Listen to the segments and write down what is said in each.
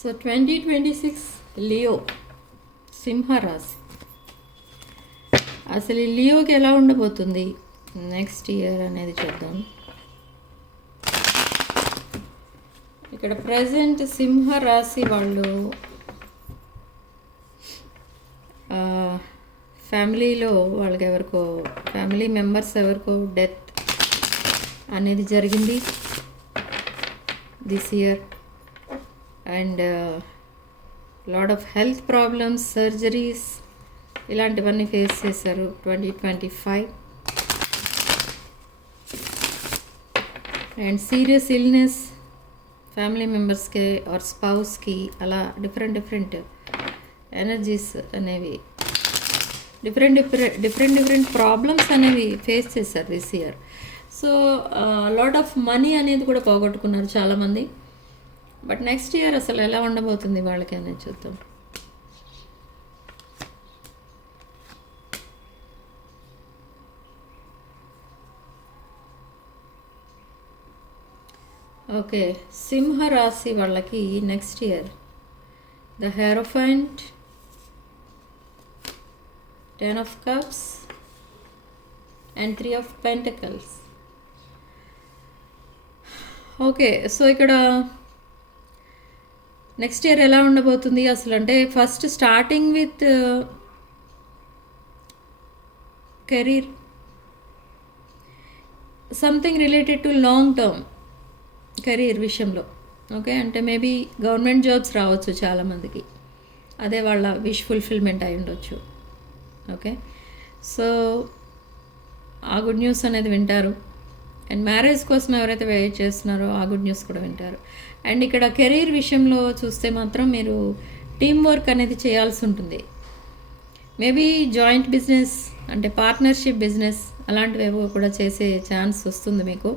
So 2026 Leo సింహరాశి. అసలు ఈ లియోకి ఎలా ఉండబోతుంది నెక్స్ట్ ఇయర్ అనేది చూద్దాం. ఇక్కడ ప్రజెంట్ సింహరాశి వాళ్ళు ఫ్యామిలీలో వాళ్ళకి ఎవరికో ఫ్యామిలీ మెంబర్స్ ఎవరికో డెత్ అనేది జరిగింది this year. And lot of health problems, surgeries ఇలాంటివన్నీ ఫేస్ చేశారు 2025. అండ్ సీరియస్ ఇల్నెస్ ఫ్యామిలీ మెంబర్స్కి ఆర్ స్పౌస్కి అలా డిఫరెంట్ ఎనర్జీస్ అనేవి డిఫరెంట్ ప్రాబ్లమ్స్ అనేవి ఫేస్ చేశారు this year. So lot of money అనేది కూడా పోగొట్టుకున్నారు చాలామంది. బట్ నెక్స్ట్ ఇయర్ అసలు ఎలా ఉండబోతుంది వాళ్ళకి అనేది చూద్దాం. ఓకే, సింహరాశి వాళ్ళకి next year the hierophant, 10 of cups and 3 of pentacles. Okay, so ఇక్కడ నెక్స్ట్ ఇయర్ ఎలా ఉండబోతుంది అసలు అంటే first starting with career, something related to long term career విషయంలో. ఓకే, అంటే మేబీ గవర్నమెంట్ జాబ్స్ రావచ్చు చాలామందికి, అదే వాళ్ళ విష్ ఫుల్ఫిల్మెంట్ అయి ఉండొచ్చు. ఓకే, సో ఆ గుడ్ న్యూస్ అనేది వింటారు. అండ్ మ్యారేజ్ కోసం ఎవరైతే వెయిట్ చేస్తున్నారో ఆ గుడ్ న్యూస్ కూడా వింటారు. అండ్ ఇక్కడ కెరీర్ విషయంలో చూస్తే మాత్రం మీరు టీమ్ వర్క్ అనేది చేయాల్సి ఉంటుంది. మేబీ జాయింట్ బిజినెస్ అంటే పార్ట్నర్షిప్ బిజినెస్ అలాంటివేవో కూడా చేసే ఛాన్స్ వస్తుంది మీకు.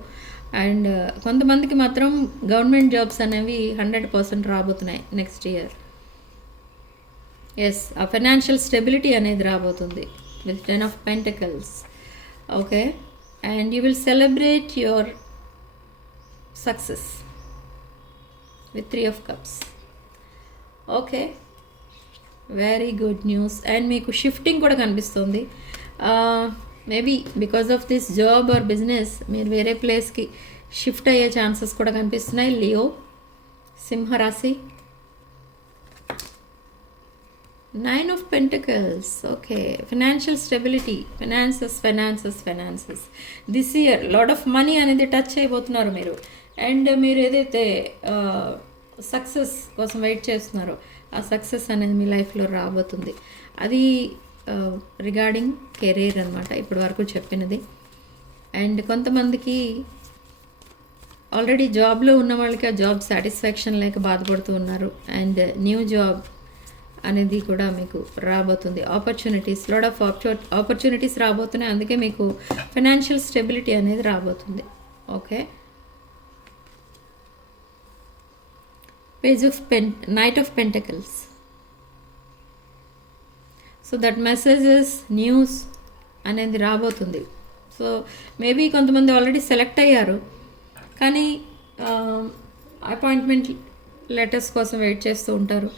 అండ్ కొంతమందికి మాత్రం గవర్నమెంట్ జాబ్స్ అనేవి 100% రాబోతున్నాయి నెక్స్ట్ ఇయర్. ఎస్, ఆ ఫైనాన్షియల్ స్టెబిలిటీ అనేది రాబోతుంది with 10 of Pentacles. Okay, and you will celebrate your success with 3 of Cups. Okay, very good news. And మీకు షిఫ్టింగ్ కూడా కనిపిస్తుంది. Maybe because of this job or business మీరు వేరే ప్లేస్కి shift అయ్యే ఛాన్సెస్ కూడా కనిపిస్తున్నాయి లియో సింహరాశి. 9 of Pentacles. Okay, financial stability, finances this year lot of money అనేది టచ్ అయిపోతున్నారు మీరు. అండ్ మీరు ఏదైతే సక్సెస్ కోసం వెయిట్ చేస్తున్నారో ఆ సక్సెస్ అనేది మీ లైఫ్లో రాబోతుంది. అది రిగార్డింగ్ కెరీర్ అనమాట ఇప్పటి వరకు చెప్పినది. అండ్ కొంతమందికి ఆల్రెడీ జాబ్లో ఉన్న వాళ్ళకి ఆ జాబ్ సాటిస్ఫాక్షన్ లేక బాధపడుతూ ఉన్నారు. అండ్ న్యూ జాబ్ అనేది కూడా మీకు రాబోతుంది. ఆపర్చునిటీస్, లాట్ ఆఫ్ ఆపర్చునిటీస్ రాబోతున్నాయి. అందుకే మీకు ఫైనాన్షియల్ స్టెబిలిటీ అనేది రాబోతుంది. Okay, page of knight of pentacles. So that messages, news అనేది రాబోతుంది. సో మేబీ కొంతమంది ఆల్రెడీ సెలెక్ట్ అయ్యారు కానీ అపాయింట్మెంట్ లెటర్స్ కోసం వెయిట్ చేస్తూ ఉంటారు.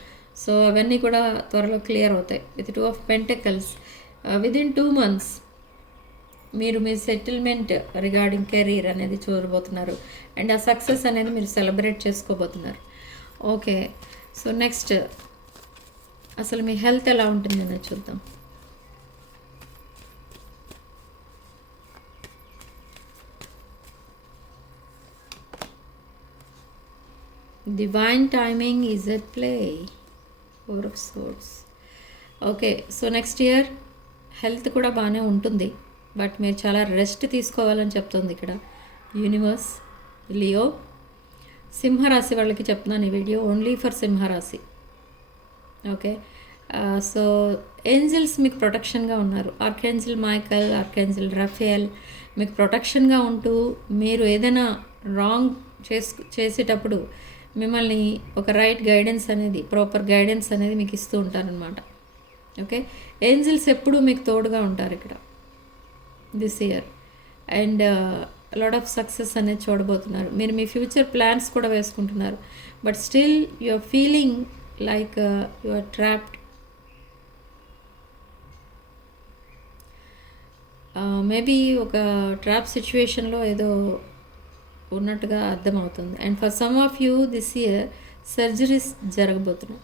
సో అవన్నీ కూడా త్వరలో క్లియర్ అవుతాయి with 2 of Pentacles. Within 2 months మీరు మీ సెటిల్మెంట్ రిగార్డింగ్ కెరీర్ అనేది చూడబోతున్నారు. అండ్ ఆ సక్సెస్ అనేది మీరు సెలబ్రేట్ చేసుకోబోతున్నారు. ఓకే, సో నెక్స్ట్ అసలు మీ హెల్త్ ఎలా ఉంటుంది అనేది చూద్దాం. Divine timing is at play, 4 of Swords. Okay, so next year health కూడా బాగానే ఉంటుంది. బట్ మీరు చాలా రెస్ట్ తీసుకోవాలని చెప్తుంది ఇక్కడ యూనివర్స్. లియో సింహరాశి వాళ్ళకి చెప్తున్నాను ఈ వీడియో ఓన్లీ ఫర్ సింహరాశి. ఓకే, సో ఏంజల్స్ మీకు ప్రొటెక్షన్గా ఉన్నారు. ఆర్కేంజల్ మైకల్, ఆర్కేంజల్ రఫేల్ మీకు ప్రొటెక్షన్గా ఉంటూ మీరు ఏదైనా రాంగ్ చేసేటప్పుడు మిమ్మల్ని ఒక రైట్ గైడెన్స్ అనేది, ప్రాపర్ గైడెన్స్ అనేది మీకు ఇస్తూ ఉంటారనమాట. ఓకే, ఏంజల్స్ ఎప్పుడూ మీకు తోడుగా ఉంటారు ఇక్కడ this year. And lot of success అనేది చూడబోతున్నారు. మీరు మీ ఫ్యూచర్ ప్లాన్స్ కూడా వేసుకుంటున్నారు. But still you are feeling like you are trapped. Maybe ఒక ట్రాప్ సిచ్యువేషన్లో ఏదో ఉన్నట్టుగా అర్థమవుతుంది. And for some of you this year surgeries జరగబోతున్నాయి.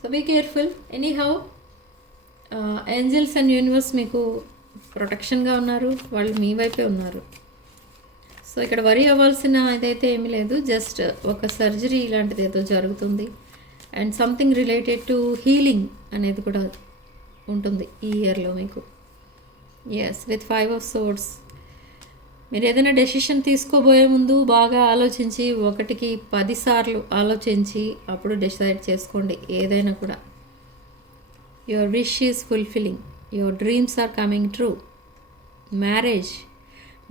So be careful. Anyhow angels and universe మీకు ప్రొటెక్షన్గా ఉన్నారు, వాళ్ళు మీ వైపే ఉన్నారు. సో ఇక్కడ వరీ అవ్వాల్సిన ఇదైతే ఏమీ లేదు. జస్ట్ ఒక సర్జరీ ఇలాంటిది ఏదో జరుగుతుంది. And something related to healing అనేది కూడా ఉంటుంది ఈ ఇయర్లో మీకు. Yes, with 5 of Swords. మీరు ఏదైనా డెసిషన్ తీసుకోబోయే ముందు బాగా ఆలోచించి 1కి 10 సార్లు ఆలోచించి అప్పుడు డిసైడ్ చేసుకోండి ఏదైనా కూడా. Your wish is fulfilling, your dreams are coming true.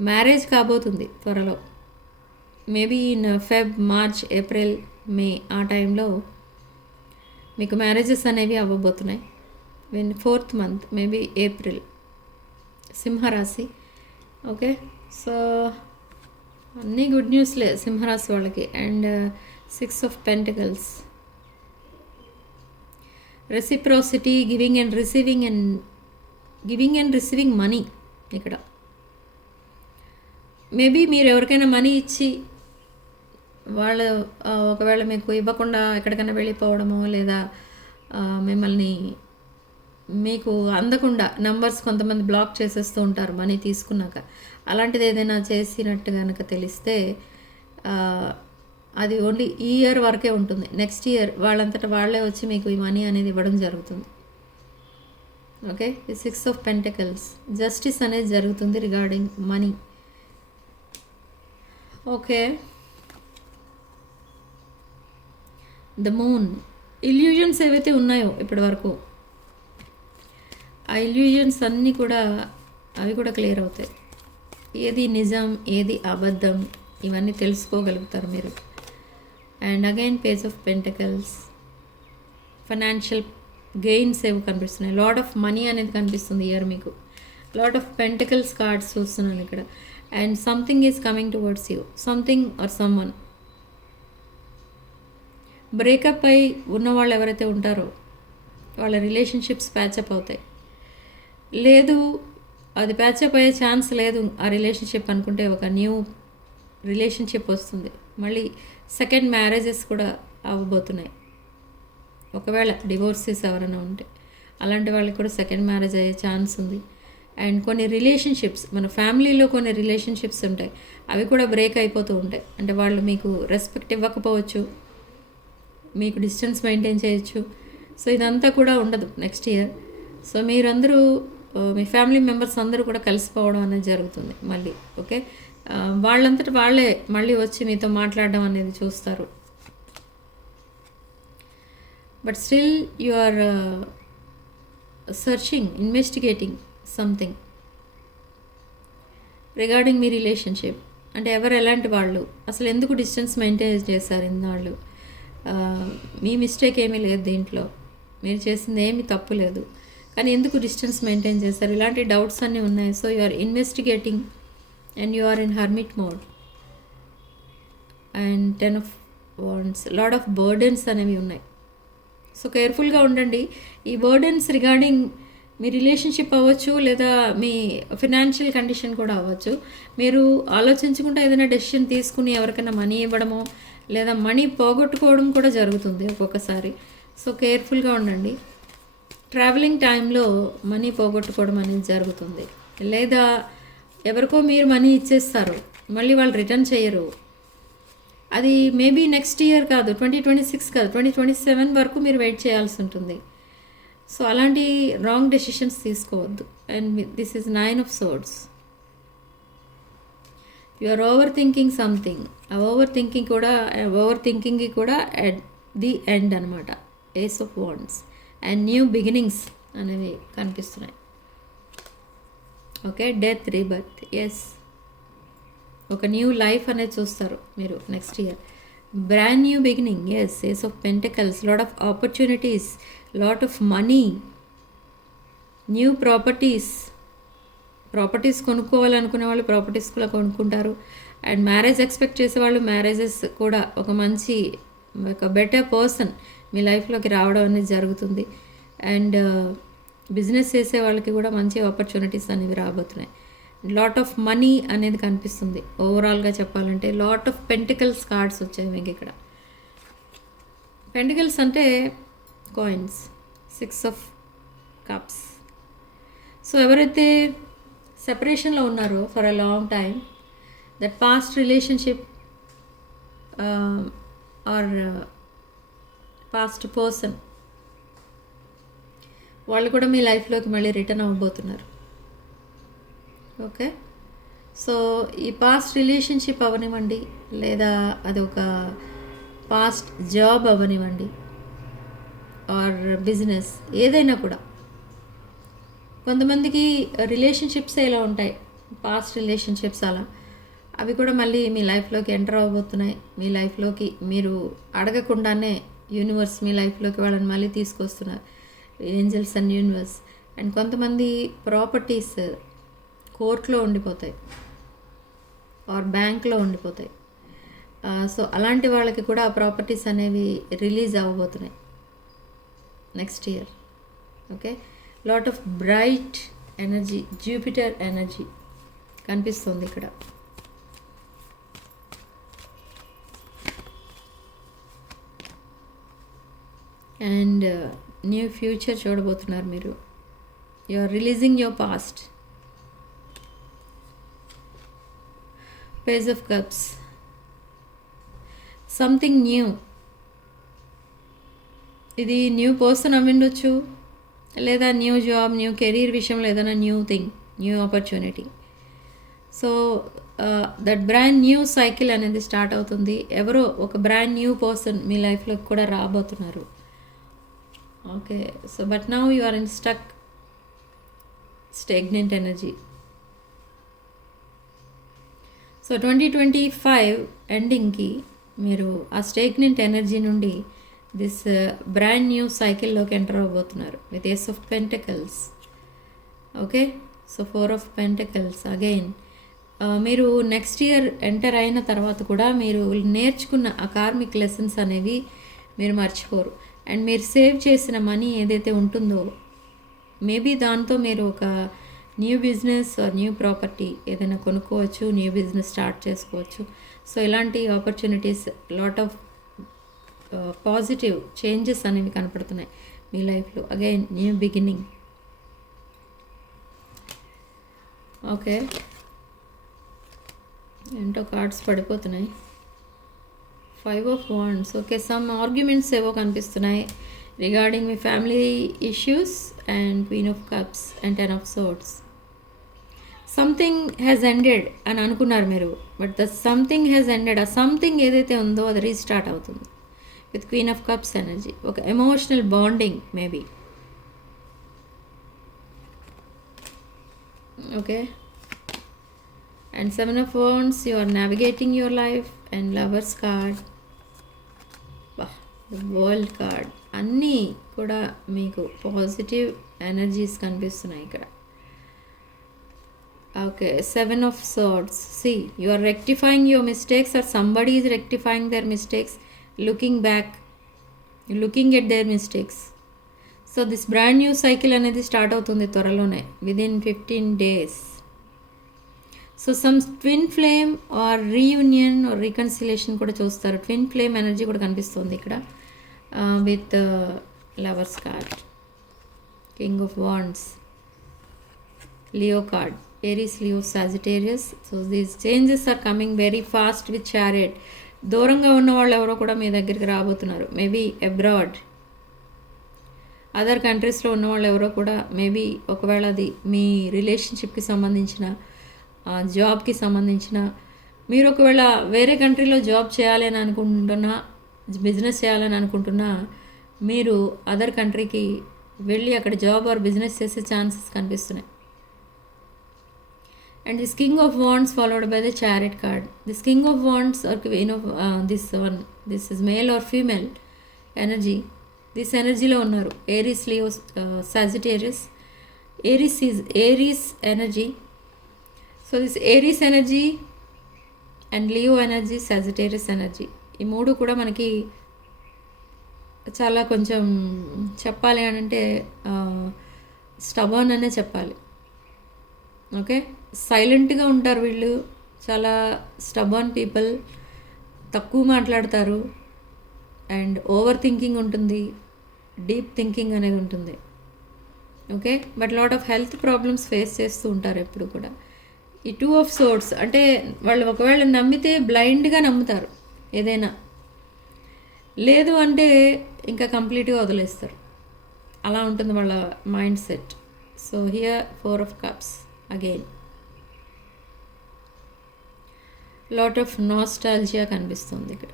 Marriage కాబోతుంది త్వరలో. Maybe in Feb, March, April, May ఆ టైంలో మీకు మ్యారేజెస్ అనేవి అవ్వబోతున్నాయి. 4th month, maybe April. సింహరాశి. ఓకే, సో అన్నీ గుడ్ న్యూస్లే సింహరాశి వాళ్ళకి. And 6 of Pentacles. Reciprocity, giving and receiving money ఇక్కడ. మేబీ మీరు ఎవరికైనా మనీ ఇచ్చి వాళ్ళు ఒకవేళ మీకు ఇవ్వకుండా ఎక్కడికైనా వెళ్ళిపోవడమో, లేదా మిమ్మల్ని మీకు అందకుండా నంబర్స్ కొంతమంది బ్లాక్ చేసేస్తూ ఉంటారు మనీ తీసుకున్నాక. అలాంటిది ఏదైనా చేసినట్టు కనుక తెలిస్తే అది ఓన్లీ ఈ ఇయర్ వరకే ఉంటుంది. నెక్స్ట్ ఇయర్ వాళ్ళంతటా వాళ్ళే వచ్చి మీకు ఈ మనీ అనేది ఇవ్వడం జరుగుతుంది. ఓకే, ఈ 6 of Pentacles. జస్టిస్ అనేది జరుగుతుంది regarding money. Okay, the moon. Illusions ఏవైతే ఉన్నాయో ఇప్పటి వరకు, ఆ ఇల్యూజన్స్ అన్నీ కూడా అవి కూడా క్లియర్ అవుతాయి. ఏది నిజం, ఏది అబద్ధం, ఇవన్నీ తెలుసుకోగలుగుతారు మీరు. And again page of pentacles. Financial gains ఏవి కనిపిస్తున్నాయి. లాట్ ఆఫ్ మనీ అనేది కనిపిస్తుంది ఇయర్ మీకు. లాట్ ఆఫ్ పెంటకల్స్ కార్డ్స్ చూస్తున్నాను ఇక్కడ. And something is coming towards you, something or someone. Breakup అయి ఉన్నవాళ్ళు ఎవరైతే ఉంటారో వాళ్ళ రిలేషన్షిప్స్ ప్యాచప్ అవుతాయి. లేదు అది ప్యాచప్ అయ్యే ఛాన్స్ లేదు ఆ రిలేషన్షిప్ అనుకుంటే ఒక న్యూ రిలేషన్షిప్ వస్తుంది. మళ్ళీ సెకండ్ మ్యారేజెస్ కూడా అవ్వబోతున్నాయి. ఒకవేళ డివోర్సెస్ ఎవరైనా ఉంటే అలాంటి వాళ్ళకి కూడా సెకండ్ మ్యారేజ్ అయ్యే ఛాన్స్ ఉంది. అండ్ కొన్ని రిలేషన్షిప్స్, మన ఫ్యామిలీలో కొన్ని రిలేషన్షిప్స్ ఉంటాయి, అవి కూడా బ్రేక్ అయిపోతూ ఉంటాయి. అంటే వాళ్ళు మీకు రెస్పెక్ట్ ఇవ్వకపోవచ్చు, మీకు డిస్టెన్స్ మెయింటైన్ చేయొచ్చు. సో ఇదంతా కూడా ఉండదు నెక్స్ట్ ఇయర్. సో మీరందరూ మీ ఫ్యామిలీ మెంబర్స్ అందరూ కూడా కలిసిపోవడం అనేది జరుగుతుంది మళ్ళీ. ఓకే, వాళ్ళంతటా వాళ్ళే మళ్ళీ వచ్చి మీతో మాట్లాడడం అనేది చూస్తారు. But still you are searching, investigating something regarding మీ రిలేషన్షిప్. అంటే ఎవరు ఎలాంటి వాళ్ళు, అసలు ఎందుకు డిస్టెన్స్ మెయింటైన్ చేశారు ఇన్నాళ్ళు, మీ మిస్టేక్ ఏమీ లేదు దీంట్లో, మీరు చేసింది ఏమీ తప్పు లేదు, కానీ ఎందుకు డిస్టెన్స్ మెయింటైన్ చేశారు, ఇలాంటి డౌట్స్ అన్నీ ఉన్నాయి. So you are investigating and you are in hermit mode. And 10 of Wands. Lot of burdens అనేవి ఉన్నాయి. సో కేర్ఫుల్గా ఉండండి. ఈ బర్డెన్స్ రిగార్డింగ్ మీ రిలేషన్షిప్ అవ్వచ్చు, లేదా మీ ఫినాన్షియల్ కండిషన్ కూడా అవ్వచ్చు. మీరు ఆలోచించుకుంటే ఏదైనా డెసిషన్ తీసుకుని ఎవరికైనా మనీ ఇవ్వడమో, లేదా మనీ పోగొట్టుకోవడం కూడా జరుగుతుంది ఒక్కొక్కసారి. సో కేర్ఫుల్గా ఉండండి. ట్రావెలింగ్ టైంలో మనీ పోగొట్టుకోవడం అనేది జరుగుతుంది. లేదా ఎవరికో మీరు మనీ ఇచ్చేస్తారు, మళ్ళీ వాళ్ళు రిటర్న్ చేయరు. అది మేబీ నెక్స్ట్ ఇయర్ కాదు, 2026 కాదు, 2027 వరకు మీరు వెయిట్ చేయాల్సి ఉంటుంది. సో అలాంటి రాంగ్ డెసిషన్స్ తీసుకోవద్దు. And this is 9 of Swords. You are over thinking something. ఆ ఓవర్ థింకింగ్ కూడా అట్ ది ఎండ్ అనమాట. Ace of Wands. And new beginnings అనేవి కనిపిస్తున్నాయి. Okay, death, rebirth. ఎస్, ఒక న్యూ లైఫ్ అనేది చూస్తారు మీరు next year. Brand new beginning. Yes, ace of pentacles. Lot of opportunities, lot of money, new properties, properties కొనుక్కోవాలనుకునే వాళ్ళు properties కూడా కొనుక్కుంటారు. అండ్ మ్యారేజ్ ఎక్స్పెక్ట్ చేసేవాళ్ళు మ్యారేజెస్ కూడా ఒక బెటర్ పర్సన్ మీ లైఫ్లోకి రావడం అనేది జరుగుతుంది. అండ్ బిజినెస్ చేసే వాళ్ళకి కూడా మంచి ఆపర్చునిటీస్ అనేవి రాబోతున్నాయి. లాట్ ఆఫ్ మనీ అనేది కనిపిస్తుంది. ఓవరాల్గా చెప్పాలంటే లాట్ ఆఫ్ పెంటికల్స్ కార్డ్స్ వచ్చాయి మీకు ఇక్కడ. పెంటికల్స్ అంటే కాయిన్స్, 6 ఆఫ్ కప్స్. సో ఎవరైతే సెపరేషన్లో ఉన్నారో for a long time, that past relationship or past person, వాళ్ళు కూడా మీ లైఫ్లోకి మళ్ళీ రిటర్న్ అవ్వబోతున్నారు. ఓకే, సో ఈ పాస్ట్ రిలేషన్షిప్ అవనివ్వండి, లేదా అది ఒక పాస్ట్ జాబ్ అవనివ్వండి, ఆర్ బిజినెస్, ఏదైనా కూడా. కొంతమందికి రిలేషన్షిప్స్ ఎలా ఉంటాయి, పాస్ట్ రిలేషన్షిప్స్ అలా, అవి కూడా మళ్ళీ మీ లైఫ్లోకి ఎంటర్ అవ్వబోతున్నాయి. మీ లైఫ్లోకి మీరు అడగకుండానే యూనివర్స్ మీ లైఫ్లోకి వాళ్ళని మళ్ళీ తీసుకొస్తున్నారు, ఏంజల్స్ అండ్ యూనివర్స్. అండ్ కొంతమంది ప్రాపర్టీస్ కోర్టులో ఉండిపోతాయి ఆర్ బ్యాంక్లో ఉండిపోతాయి. సో అలాంటి వాళ్ళకి కూడా ఆ ప్రాపర్టీస్ అనేవి రిలీజ్ అవ్వబోతున్నాయి next year. Okay, lot of bright energy, Jupiter energy కనిపిస్తుంది ఇక్కడ. అండ్ న్యూ ఫ్యూచర్ చూడబోతున్నారు మీరు. You are releasing your past. Page of cups, something new. ఇది న్యూ పర్సన్ అవ్విండొచ్చు, లేదా న్యూ జాబ్, న్యూ కెరీర్ విషయంలో ఏదైనా new thing, new opportunity. So that brand new cycle అనేది స్టార్ట్ అవుతుంది. ఎవరో ఒక బ్రాండ్ న్యూ పర్సన్ మీ లైఫ్లోకి కూడా రాబోతున్నారు. Okay, so but now you are in stagnant energy. So 2025 ఎండింగ్కి మీరు ఆ స్టాగ్నెంట్ ఎనర్జీ నుండి దిస్ బ్రాండ్ న్యూ సైకిల్లోకి ఎంటర్ అవ్వబోతున్నారు with ace of pentacles. Okay, so 4 of pentacles again. మీరు నెక్స్ట్ ఇయర్ ఎంటర్ అయిన తర్వాత కూడా మీరు నేర్చుకున్న ఆ కార్మిక్ లెసన్స్ అనేవి మీరు మర్చిపోరు. అండ్ మీరు సేవ్ చేసిన మనీ ఏదైతే ఉంటుందో, మేబీ దాంతో మీరు ఒక new business are new property ఏదైనా కొనుక్కోవచ్చు, న్యూ బిజినెస్ స్టార్ట్ చేసుకోవచ్చు. సో ఇలాంటి opportunities, lot of positive changes అనేవి కనపడుతున్నాయి మీ లైఫ్లో. Again new beginning. ఓకే, ఏంటో కార్డ్స్ పడిపోతున్నాయి. 5 of wands. Okay, some arguments ఏవో కనిపిస్తున్నాయి regarding me family issues. And queen of cups and 10 of swords. Something has ended అని అనుకున్నారు మీరు, but the something has ended. ఆ సంథింగ్ ఏదైతే ఉందో అది రీస్టార్ట్ అవుతుంది with queen of cups energy. ఒక emotional bonding maybe. Okay, and 7 of wands. You are navigating your life. And lovers card, world card. అన్నీ కూడా మీకు పాజిటివ్ ఎనర్జీస్ కనిపిస్తున్నాయి ఇక్కడ. Okay, 7 of swords. See, you are rectifying your mistakes or somebody is rectifying their mistakes, looking back, looking at their mistakes. So this brand new cycle అనేది start అవుతుంది త్వరలోనే, within 15 days. So some twin flame or reunion or reconciliation కూడా చూస్తారు. Twin flame energy కూడా కనిపిస్తుంది ఇక్కడ with lovers card, king of wands, Leo card, Aries, Leo, Sagittarius. So these changes are coming very fast with chariot. దూరంగా ఉన్న వాళ్ళు ఎవరో కూడా మీ దగ్గరికి రాబోతున్నారు. మేబీ అబ్రాడ్, అదర్ కంట్రీస్లో ఉన్న వాళ్ళు ఎవరో కూడా మేబీ, ఒకవేళ అది మీ రిలేషన్షిప్కి సంబంధించిన, జాబ్కి సంబంధించిన, మీరు ఒకవేళ వేరే కంట్రీలో జాబ్ చేయాలి అని అనుకుంటున్నా, బిజినెస్ చేయాలని అనుకుంటున్నా, మీరు అదర్ కంట్రీకి వెళ్ళి అక్కడ జాబ్ ఆర్ బిజినెస్ చేసే ఛాన్సెస్ కనిపిస్తున్నాయి. And this king of wands followed by the chariot card. This king of wands or queen of this is male or female energy. This ఎనర్జీలో ఉన్నారు Aries, Leo, Sagittarius. Aries is Aries energy. So this Aries energy and Leo energy, Sagittarius energy, ఈ మూడు కూడా మనకి చాలా కొంచెం చెప్పాలి అని అంటే స్టబర్న్ అనే చెప్పాలి. ఓకే, సైలెంట్గా ఉంటారు వీళ్ళు, చాలా స్టబర్న్ పీపుల్, తక్కువ మాట్లాడతారు, అండ్ ఓవర్ థింకింగ్ ఉంటుంది, డీప్ థింకింగ్ అనేది ఉంటుంది. Okay, but lot of health problems face చేస్తూ ఉంటారు ఎప్పుడు కూడా. ఈ 2 ఆఫ్ సోర్డ్స్ అంటే వాళ్ళు ఒకవేళ నమ్మితే బ్లైండ్గా నమ్ముతారు ఏదైనా, లేదు అంటే ఇంకా కంప్లీట్గా వదిలేస్తారు. అలా ఉంటుంది వాళ్ళ mindset. So here 4 of cups again, lot of nostalgia కనిపిస్తుంది ఇక్కడ.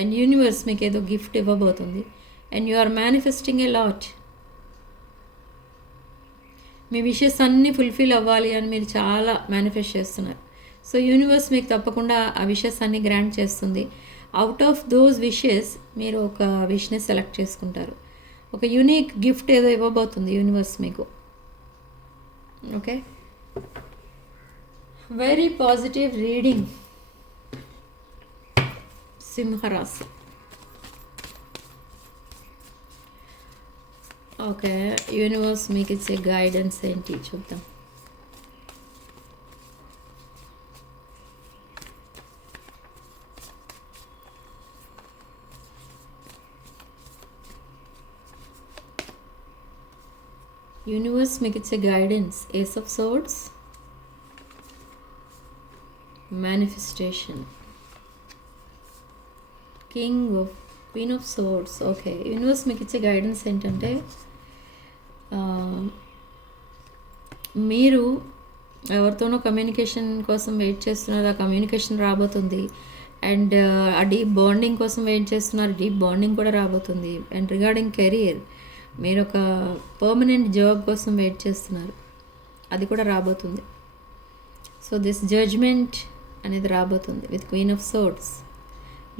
అండ్ యూనివర్స్ మీకు ఏదో గిఫ్ట్ ఇవ్వబోతుంది, and you are manifesting a lot. మీ విషెస్ అన్నీ ఫుల్ఫిల్ అవ్వాలి అని మీరు చాలా మేనిఫెస్ట్ చేస్తున్నారు. సో యూనివర్స్ మీకు తప్పకుండా ఆ విషెస్ అన్నీ గ్రాంట్ చేస్తుంది. అవుట్ ఆఫ్ దోస్ విషెస్ మీరు ఒక విష్ని సెలెక్ట్ చేసుకుంటారు. ఒక యూనిక్ గిఫ్ట్ ఏదో ఇవ్వబోతుంది యూనివర్స్ మీకు. ఓకే, వెరీ పాజిటివ్ రీడింగ్ సింహరాశి. ఓకే, యూనివర్స్ మీకు ఇచ్చే గైడెన్స్ ఏంటి చూద్దాం. యూనివర్స్ మీకు ఇచ్చే guidance, ace of swords, manifestation, queen of swords. Okay, universe మీకు ఇచ్చే గైడెన్స్ ఏంటంటే మీరు ఎవరితోనో కమ్యూనికేషన్ కోసం వెయిట్ చేస్తున్నారు, ఆ కమ్యూనికేషన్ రాబోతుంది. అండ్ ఆ డీప్ బాండింగ్ కోసం వెయిట్ చేస్తున్నారు, డీప్ బాండింగ్ కూడా రాబోతుంది. అండ్ రిగార్డింగ్ కెరియర్, మీరు ఒక పర్మనెంట్ జాబ్ కోసం వెయిట్ చేస్తున్నారు, అది కూడా రాబోతుంది. సో దిస్ జడ్జ్మెంట్ అనేది రాబోతుంది with queen of swords.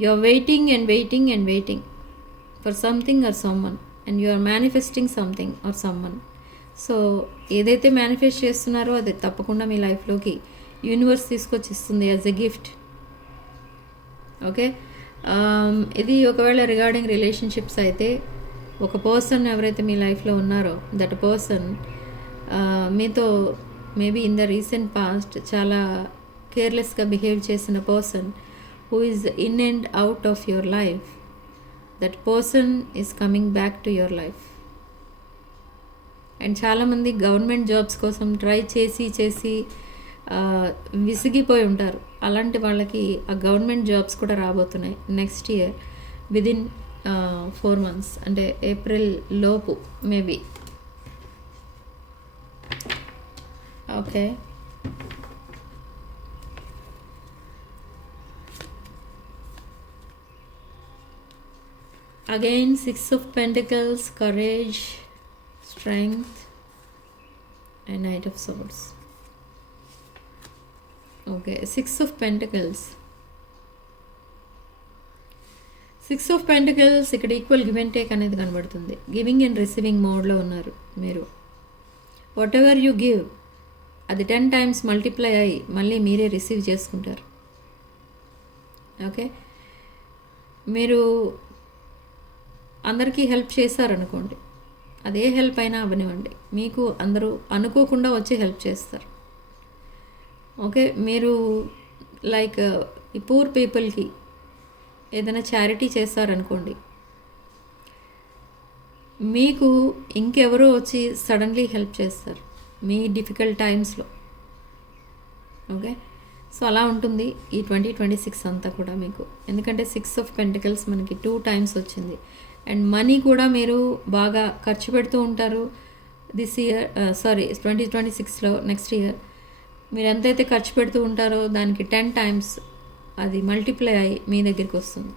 You are waiting and waiting and waiting for something or someone, and you are manifesting something or someone. So ఏదైతే మేనిఫెస్ట్ చేస్తున్నారో అది తప్పకుండా మీ లైఫ్లోకి యూనివర్స్ తీసుకొచ్చి ఇస్తుంది యాజ్ ఎ గిఫ్ట్. ఓకే, ఇది ఒకవేళ రిగార్డింగ్ రిలేషన్షిప్స్ అయితే, ఒక పర్సన్ ఎవరైతే మీ లైఫ్లో ఉన్నారో దట్ పర్సన్ మీతో maybe in the recent past చాలా కేర్లెస్గా బిహేవ్ చేసిన person who is in and out of your life, that person is coming back to your life. And చాలామంది గవర్నమెంట్ జాబ్స్ కోసం ట్రై చేసి విసిగిపోయి ఉంటారు. అలాంటి వాళ్ళకి ఆ గవర్నమెంట్ జాబ్స్ కూడా రాబోతున్నాయి నెక్స్ట్ ఇయర్ విదిన్ 4 months, అంటే ఏప్రిల్ లోపు maybe. Okay, again 6 of Pentacles, courage, strength, and Knight of Swords. Okay, 6 of Pentacles. 6 of Pentacles ఇక్కడ ఈక్వల్ గివ్ అండ్ టేక్ అనేది కనబడుతుంది. గివింగ్ అండ్ రిసీవింగ్ మోడ్లో ఉన్నారు మీరు. వాట్ ఎవర్ యూ గివ్ అది 10 times multiply అయ్యి మళ్ళీ మీరే రిసీవ్ చేసుకుంటారు. ఓకే, మీరు అందరికీ హెల్ప్ చేశారనుకోండి, అదే హెల్ప్ అయినా అవనివ్వండి, మీకు అందరూ అనుకోకుండా వచ్చి హెల్ప్ చేస్తారు. ఓకే, మీరు లైక్ ఈ పూర్ పీపుల్కి ఏదైనా చారిటీ చేస్తారనుకోండి, మీకు ఇంకెవరో వచ్చి సడన్లీ హెల్ప్ చేస్తారు మీ డిఫికల్ట్ టైమ్స్లో. ఓకే, సో అలా ఉంటుంది ఈ 2026 అంతా కూడా మీకు. ఎందుకంటే 6 of Pentacles మనకి 2 times వచ్చింది. అండ్ మనీ కూడా మీరు బాగా ఖర్చు పెడుతూ ఉంటారు దిస్ ఇయర్, 2026లో నెక్స్ట్ ఇయర్ మీరు ఎంతైతే ఖర్చు పెడుతూ ఉంటారో దానికి 10 times అది మల్టిప్లై అయ్యి మీ దగ్గరికి వస్తుంది.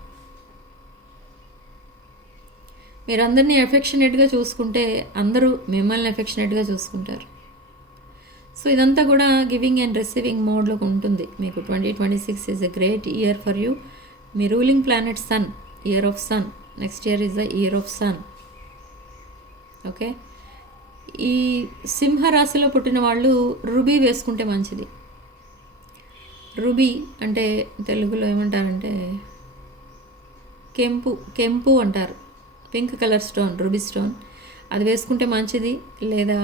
మీరు అందరినీ ఎఫెక్షనేట్గా చూసుకుంటే అందరూ మిమ్మల్ని ఎఫెక్షనేట్గా చూసుకుంటారు. సో ఇదంతా కూడా గివింగ్ అండ్ రిసీవింగ్ మోడ్లో ఉంటుంది మీకు. 2026 is a great year for you. మీ ruling planet sun, year of sun, next year is the year of sun. Okay, ఈ సింహరాశిలో పుట్టిన వాళ్ళు రుబీ వేసుకుంటే మంచిది. రుబీ అంటే తెలుగులో ఏమంటారంటే కెంపు అంటారు. Pink colour stone, ruby stone, అది వేసుకుంటే మంచిది. లేదా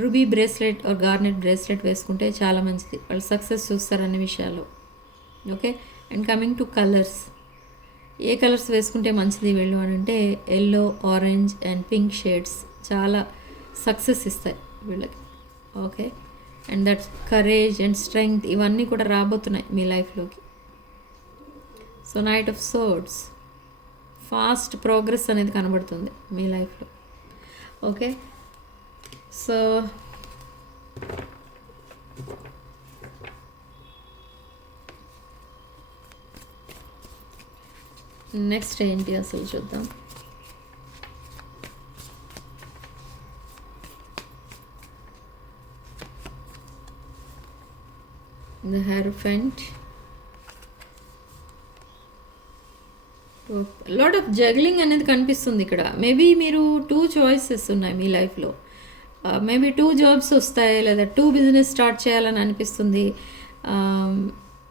ruby bracelet or garnet bracelet వేసుకుంటే చాలా మంచిది. వాళ్ళు సక్సెస్ చూస్తారు అన్ని విషయాల్లో. Okay. And coming to colours, ఏ కలర్స్ వేసుకుంటే మంచిది వీళ్ళు అని అంటే yellow, orange and pink shades చాలా సక్సెస్ ఇస్తాయి వీళ్ళకి. Okay. And that courage and strength ఇవన్నీ కూడా రాబోతున్నాయి మీ లైఫ్లోకి. So knight of swords, fast progress అనేది కనబడుతుంది మీ లైఫ్లో. ఓకే. సో నెక్స్ట్ ఏంటి అసలు చూద్దాం. The hierophant, lot of juggling అనేది కనిపిస్తుంది ఇక్కడ. మేబీ మీరు 2 చాయిసెస్ ఉన్నాయి మీ లైఫ్లో. మేబీ 2 జాబ్స్ వస్తాయి, లేదా 2 బిజినెస్ స్టార్ట్ చేయాలని అనిపిస్తుంది.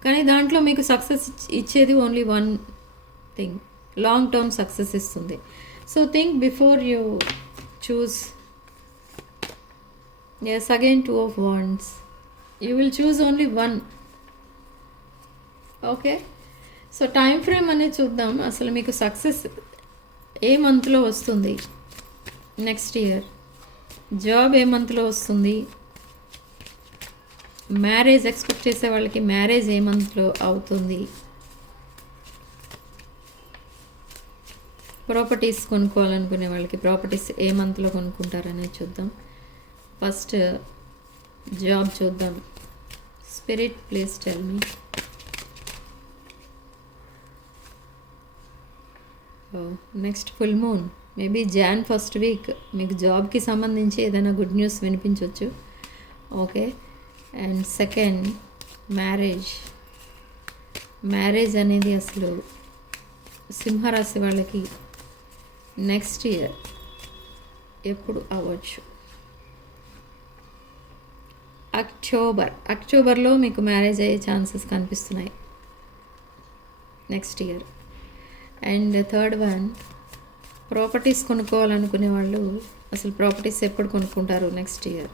కానీ దాంట్లో మీకు సక్సెస్ ఇచ్చేది only 1 thing, long term success ఇస్తుంది. So think before you choose. Yes, again 2 of Wands. You will choose only 1. Okay. So time frame అనేది చూద్దాం. అసలు మీకు సక్సెస్ ఏ మంత్లో వస్తుంది నెక్స్ట్ ఇయర్, జాబ్ ఏ మంత్లో వస్తుంది, మ్యారేజ్ ఎక్స్పెక్ట్ చేసే వాళ్ళకి మ్యారేజ్ ఏ మంత్లో అవుతుంది, ప్రాపర్టీస్ కొనుక్కోవాలనుకునే వాళ్ళకి ప్రాపర్టీస్ ఏ మంత్లో కొనుక్కుంటారనేది చూద్దాం. ఫస్ట్ జాబ్ చూద్దాం. Spirit please tell me. Next full moon, maybe Jan first week మీకు జాబ్కి సంబంధించి ఏదైనా గుడ్ న్యూస్ వినిపించవచ్చు. ఓకే. అండ్ సెకండ్ మ్యారేజ్ అనేది అసలు సింహరాశి వాళ్ళకి నెక్స్ట్ ఇయర్ ఎప్పుడు అవ్వచ్చు? అక్టోబర్లో మీకు మ్యారేజ్ అయ్యే ఛాన్సెస్ కనిపిస్తున్నాయి next year. And third one, properties కొనుక్కోవాలనుకునే వాళ్ళు అసలు ప్రాపర్టీస్ ఎప్పుడు కొనుక్కుంటారు నెక్స్ట్ ఇయర్?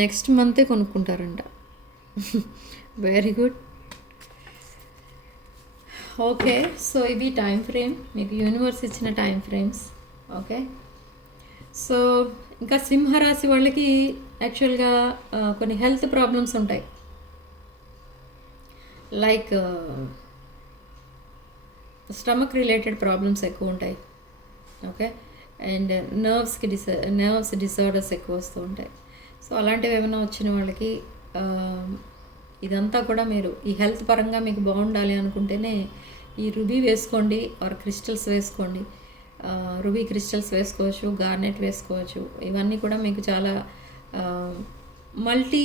నెక్స్ట్ మంతే కొనుక్కుంటారంట. Very good. ఓకే. సో ఇవి టైం ఫ్రేమ్, మీకు యూనివర్స్ ఇచ్చిన టైం ఫ్రేమ్స్. ఓకే. సో ఇంకా సింహరాశి వాళ్ళకి యాక్చువల్గా కొన్ని హెల్త్ ప్రాబ్లమ్స్ ఉంటాయి. లైక్ స్టమక్ రిలేటెడ్ ప్రాబ్లమ్స్ ఎక్కువ ఉంటాయి. ఓకే. అండ్ నర్వ్స్ డిసార్డర్స్ ఎక్కువ వస్తూ ఉంటాయి. సో అలాంటివి ఏమైనా వచ్చిన వాళ్ళకి ఇదంతా కూడా మీరు ఈ హెల్త్ పరంగా మీకు బాగుండాలి అనుకుంటేనే ఈ రుబీ వేసుకోండి, ఆర్ క్రిస్టల్స్ వేసుకోండి. రుబీ క్రిస్టల్స్ వేసుకోవచ్చు, గార్నెట్ వేసుకోవచ్చు. ఇవన్నీ కూడా మీకు చాలా మల్టీ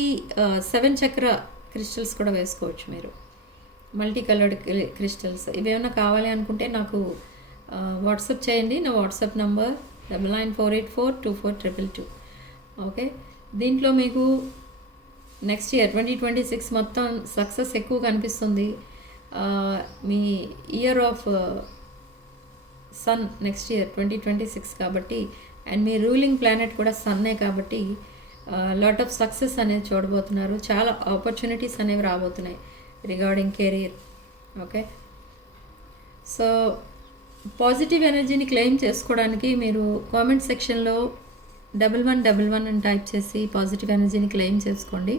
7 చక్ర క్రిస్టల్స్ కూడా వేసుకోవచ్చు మీరు, మల్టీ కలర్డ్ క్రిస్టల్స్. ఇవేమైనా కావాలి అనుకుంటే నాకు వాట్సాప్ చేయండి. నా వాట్సాప్ నంబర్ 9948424222. ఓకే. దీంట్లో మీకు నెక్స్ట్ ఇయర్ 2026 మొత్తం సక్సెస్ ఎక్కువ కనిపిస్తుంది. మీ year of sun next year 2026 కాబట్టి, అండ్ మీ రూలింగ్ ప్లానెట్ కూడా సన్నే కాబట్టి లాట్ ఆఫ్ సక్సెస్ అనేది చూడబోతున్నారు. చాలా ఆపర్చునిటీస్ అనేవి రాబోతున్నాయి regarding career. Okay. So positive ఎనర్జీని క్లెయిమ్ చేసుకోవడానికి మీరు కామెంట్ సెక్షన్లో 1111 అని టైప్ చేసి పాజిటివ్ ఎనర్జీని క్లెయిమ్ చేసుకోండి.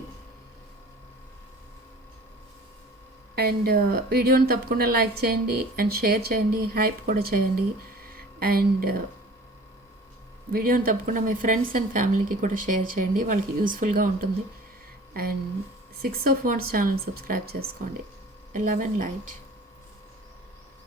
అండ్ వీడియోని తప్పకుండా లైక్ చేయండి అండ్ షేర్ చేయండి, హైప్ కూడా చేయండి. అండ్ వీడియోని తప్పకుండా మీ ఫ్రెండ్స్ అండ్ ఫ్యామిలీకి కూడా షేర్ చేయండి, వాళ్ళకి యూస్ఫుల్గా ఉంటుంది. And 6 of Wands channel subscribe చేసుకోండి. 11 లైట్.